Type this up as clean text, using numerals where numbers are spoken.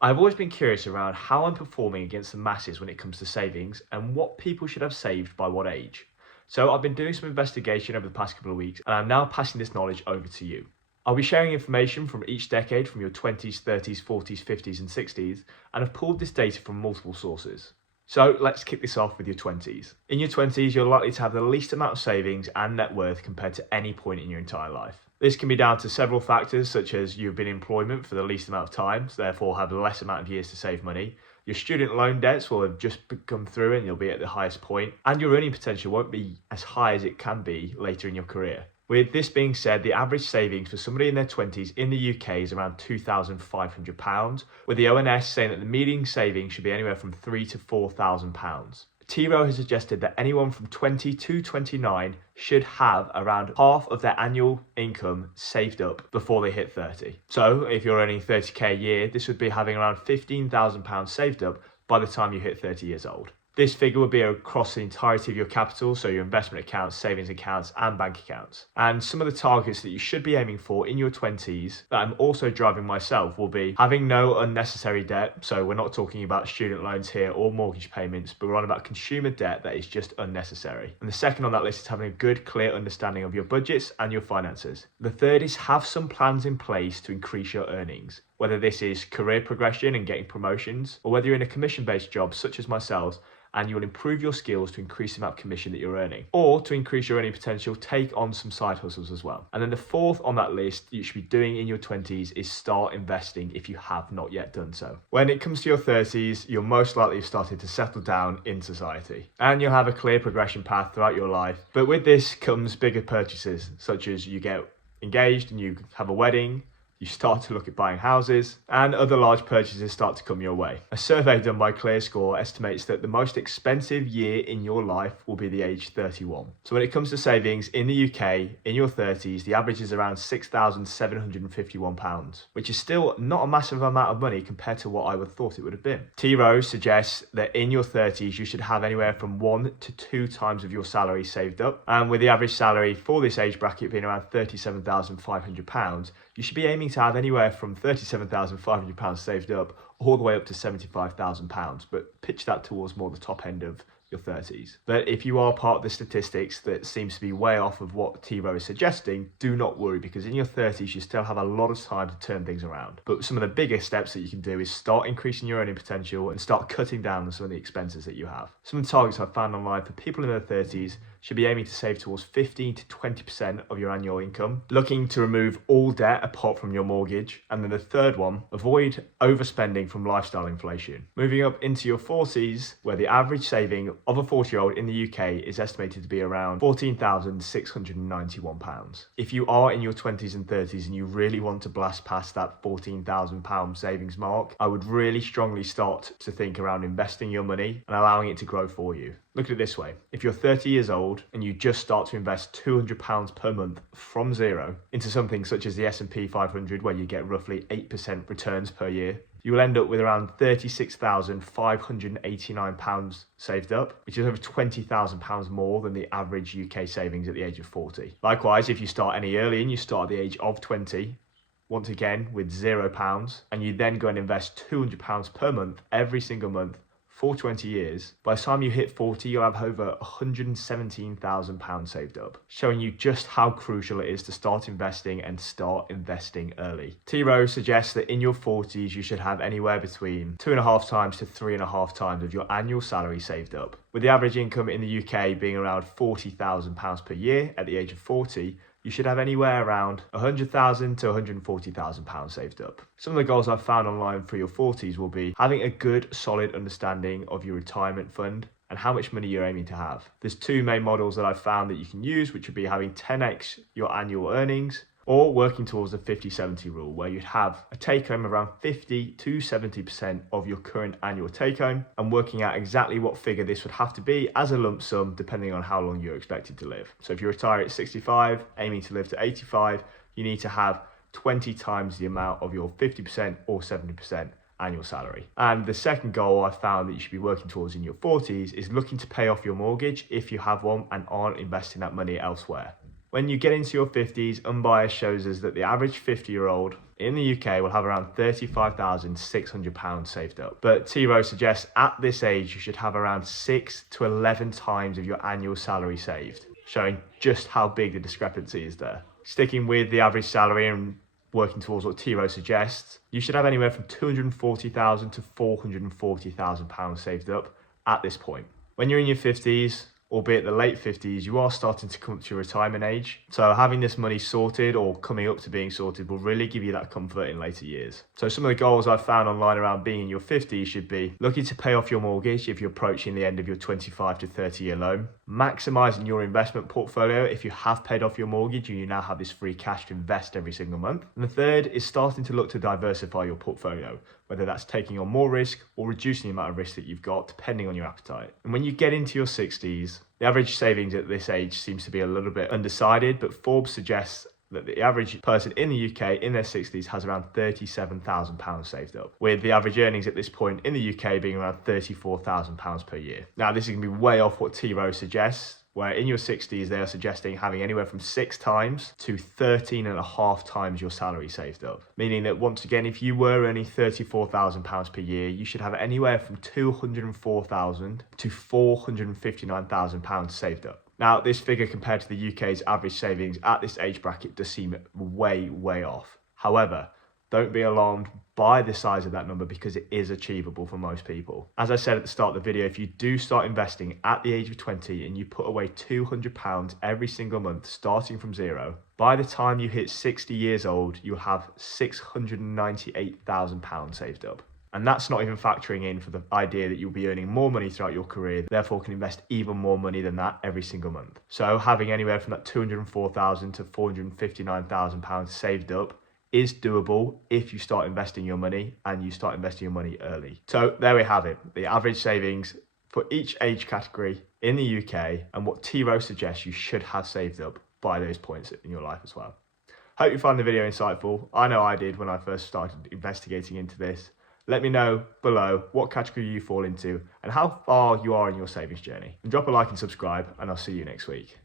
I've always been curious around how I'm performing against the masses when it comes to savings and what people should have saved by what age. So I've been doing some investigation over the past couple of weeks and I'm now passing this knowledge over to you. I'll be sharing information from each decade from your 20s, 30s, 40s, 50s and 60s and I've pulled this data from multiple sources. So let's kick this off with your 20s. In your 20s, you're likely to have the least amount of savings and net worth compared to any point in your entire life. This can be down to several factors, such as you've been in employment for the least amount of time, so therefore have the less amount of years to save money. Your student loan debts will have just come through and you'll be at the highest point, and your earning potential won't be as high as it can be later in your career. With this being said, the average savings for somebody in their 20s in the UK is around £2,500, with the ONS saying that the median savings should be anywhere from £3,000 to £4,000. T-Rowe has suggested that anyone from 20 to 29 should have around half of their annual income saved up before they hit 30. So if you're earning 30k a year, this would be having around £15,000 saved up by the time you hit 30 years old. This figure would be across the entirety of your capital, so your investment accounts, savings accounts, and bank accounts. And some of the targets that you should be aiming for in your 20s that I'm also driving myself will be having no unnecessary debt. So we're not talking about student loans here or mortgage payments, but we're on about consumer debt that is just unnecessary. And the second on that list is having a good, clear understanding of your budgets and your finances. The third is have some plans in place to increase your earnings. Whether this is career progression and getting promotions, or whether you're in a commission-based job such as myself, and you will improve your skills to increase the amount of commission that you're earning. Or to increase your earning potential, take on some side hustles as well. And then the fourth on that list you should be doing in your 20s is start investing if you have not yet done so. When it comes to your 30s, you're most likely have started to settle down in society. And you'll have a clear progression path throughout your life. But with this comes bigger purchases, such as you get engaged and you have a wedding, you start to look at buying houses, and other large purchases start to come your way. A survey done by ClearScore estimates that the most expensive year in your life will be the age 31. So when it comes to savings in the UK, in your 30s, the average is around £6,751, which is still not a massive amount of money compared to what I would have thought it would have been. T-Rowe suggests that in your 30s, you should have anywhere from 1 to 2 times of your salary saved up. And with the average salary for this age bracket being around £37,500, you should be aiming to have anywhere from £37,500 saved up all the way up to £75,000, but pitch that towards more the top end of your 30s. But if you are part of the statistics that seems to be way off of what T-Rowe is suggesting, do not worry, because in your 30s you still have a lot of time to turn things around. But some of the biggest steps that you can do is start increasing your earning potential and start cutting down on some of the expenses that you have. Some of the targets I've found online for people in their 30s should be aiming to save towards 15 to 20% of your annual income, looking to remove all debt apart from your mortgage. And then the third one, avoid overspending from lifestyle inflation. Moving up into your 40s, where the average saving of a 40-year-old in the UK is estimated to be around £14,691. If you are in your 20s and 30s and you really want to blast past that £14,000 savings mark, I would really strongly start to think around investing your money and allowing it to grow for you. Look at it this way. If you're 30 years old and you just start to invest £200 per month from zero into something such as the S&P 500, where you get roughly 8% returns per year, you will end up with around £36,589 saved up, which is over £20,000 more than the average UK savings at the age of 40. Likewise, if you start any earlier and you start at the age of 20, once again with £0, and you then go and invest £200 per month every single month for 20 years, by the time you hit 40, you'll have over £117,000 saved up, showing you just how crucial it is to start investing and start investing early. T-Rowe suggests that in your 40s, you should have anywhere between 2.5 times to 3.5 times of your annual salary saved up. With the average income in the UK being around £40,000 per year at the age of 40, you should have anywhere around £100,000 to £140,000 saved up. Some of the goals I've found online for your 40s will be having a good, solid understanding of your retirement fund and how much money you're aiming to have. There's 2 main models that I've found that you can use, which would be having 10x your annual earnings, or working towards the 50-70 rule, where you'd have a take-home around 50 to 70% of your current annual take-home, and working out exactly what figure this would have to be as a lump sum, depending on how long you're expected to live. So if you retire at 65, aiming to live to 85, you need to have 20 times the amount of your 50% or 70% annual salary. And the second goal I found that you should be working towards in your 40s is looking to pay off your mortgage if you have one and aren't investing that money elsewhere. When you get into your 50s, Unbiased shows us that the average 50-year-old in the UK will have around £35,600 saved up. But T. Rowe suggests at this age you should have around 6 to 11 times of your annual salary saved, showing just how big the discrepancy is there. Sticking with the average salary and working towards what T. Rowe suggests, you should have anywhere from £240,000 to £440,000 saved up at this point. When you're in your 50s, albeit the late 50s, you are starting to come to your retirement age. So having this money sorted or coming up to being sorted will really give you that comfort in later years. So some of the goals I've found online around being in your 50s should be looking to pay off your mortgage if you're approaching the end of your 25 to 30 year loan, maximizing your investment portfolio if you have paid off your mortgage and you now have this free cash to invest every single month. And the third is starting to look to diversify your portfolio, whether that's taking on more risk or reducing the amount of risk that you've got depending on your appetite. And when you get into your 60s, the average savings at this age seems to be a little bit undecided, but Forbes suggests that the average person in the UK in their 60s has around £37,000 saved up, with the average earnings at this point in the UK being around £34,000 per year. Now, this is going to be way off what T. Rowe suggests, where in your 60s they are suggesting having anywhere from 6 times to 13.5 times your salary saved up. Meaning that once again, if you were earning £34,000 per year, you should have anywhere from £204,000 to £459,000 saved up. Now, this figure compared to the UK's average savings at this age bracket does seem way, way off. However, don't be alarmed by the size of that number because it is achievable for most people. As I said at the start of the video, if you do start investing at the age of 20 and you put away £200 every single month starting from zero, by the time you hit 60 years old, you'll have £698,000 saved up. And that's not even factoring in for the idea that you'll be earning more money throughout your career, therefore can invest even more money than that every single month. So having anywhere from that £204,000 to £459,000 saved up is doable if you start investing your money and you start investing your money early. So there we have it, the average savings for each age category in the UK and what T. Rowe suggests you should have saved up by those points in your life as well. Hope you found the video insightful. I know I did when I first started investigating into this. Let me know below what category you fall into and how far you are in your savings journey. And drop a like and subscribe, and I'll see you next week.